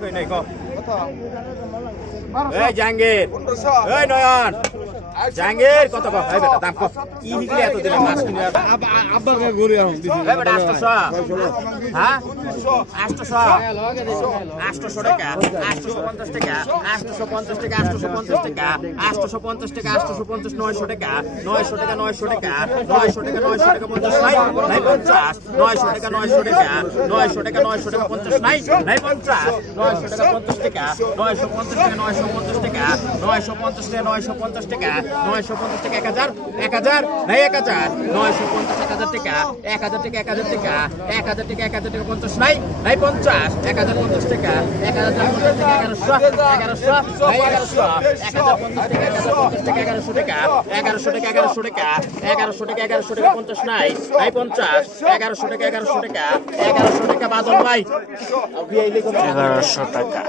Cái này con. Ê Cengiz. Ê Noyan. Jahangir কত কম এই বেটা দাম কত কি হিগলি এত দিলে মাছ কিনে আব্বাকে ঘুরে আহ দিছি এই বেটা আটশোশো হ্যাঁ আটশোশো আটশোশো টাকা আটশোশো পঞ্চাশ টাকা আটশোশো পঞ্চাশ টাকা আটশোশো পঞ্চাশ টাকা আটশোশো পঞ্চাশ টাকা আটশোশো পঞ্চাশ নয়শো টাকা নয়শো টাকা নয়শো টাকা নয়শো টাকা নয়শো টাকা পঞ্চাশ নাই নাই পঞ্চাশ নয়শো টাকা নয়শো টাকা নয়শো টাকা নয়শো টাকা পঞ্চাশ নাই নাই পঞ্চাশ নয়শো টাকা পঞ্চাশ টাকা নয়শো পঞ্চাশ টাকা নয়শো পঞ্চাশ টাকা নয়শো পঞ্চাশ নয়শো পঞ্চাশ টাকা নয়শো পঞ্চাশ টাকা এক হাজার এক হাজার নাই এক হাজার নয়শো পঞ্চাশ এক হাজার টাকা এক হাজার টাকা এক হাজার টাকা এক হাজার টাকা এক হাজার টাকা পঞ্চাশ নাই নাই পঞ্চাশ এক হাজার পঞ্চাশ টাকা এক হাজার পঞ্চাশ টাকা এগারোশো এগারোশো নাই এক হাজার পঞ্চাশ টাকা এক পঞ্চাশ টাকা এগারোশো টাকা এগারোশো টাকা এগারোশো টাকা এগারোশো টাকা এগারোশো টাকা পঞ্চাশ নাই নাই পঞ্চাশ এগারোশো টাকা এগারোশো টাকা এগারোশো টাকা বাদল ভাই এগারোশো টাকা